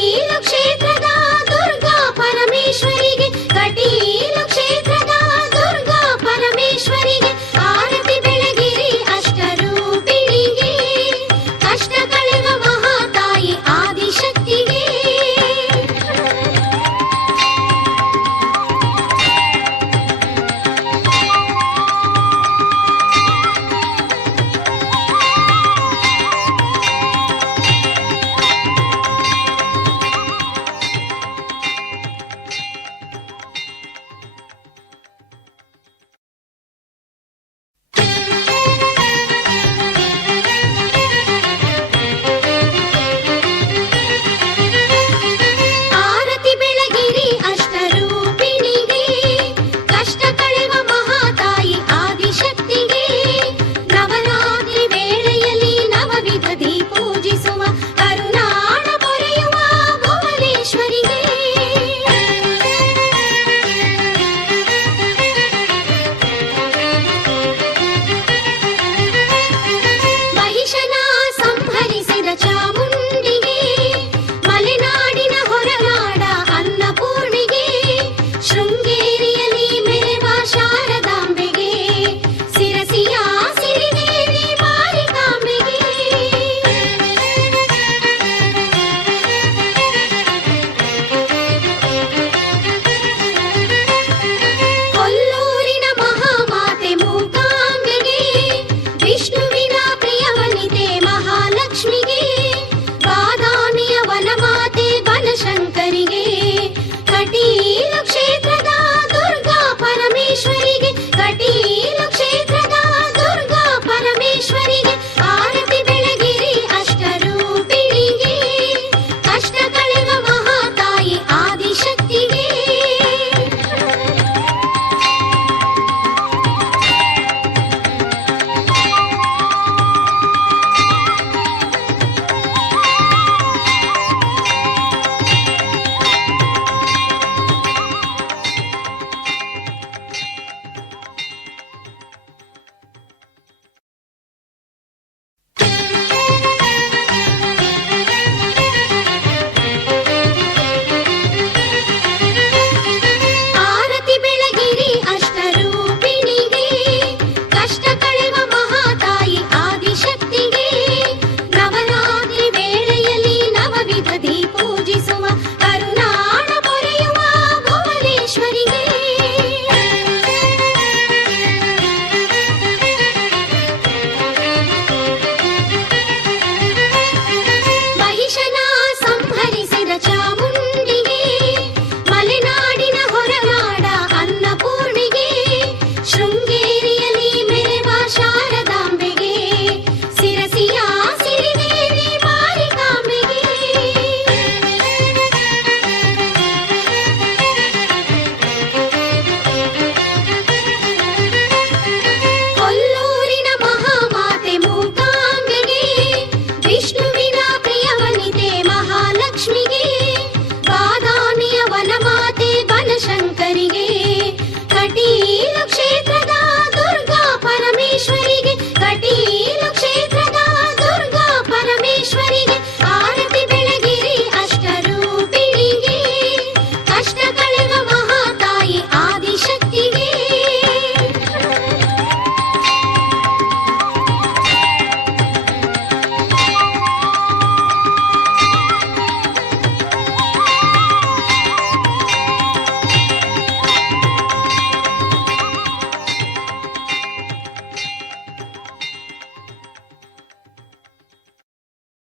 నీల